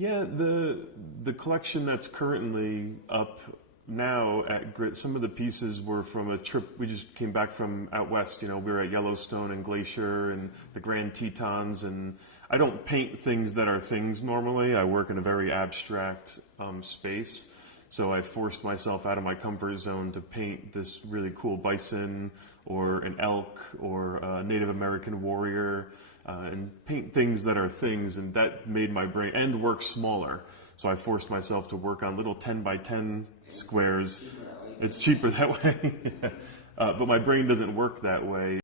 Yeah, the collection that's currently up now at Grit, some of the pieces were from a trip we just came back from out west. You know, we were at Yellowstone and Glacier and the Grand Tetons, and I don't paint things that are things normally. I work in a very abstract space, so I forced myself out of my comfort zone to paint this really cool bison or an elk or a Native American warrior. And paint things that are things, and that made my brain and work smaller. So I forced myself to work on little 10 by 10 squares. It's cheaper that way. But my brain doesn't work that way.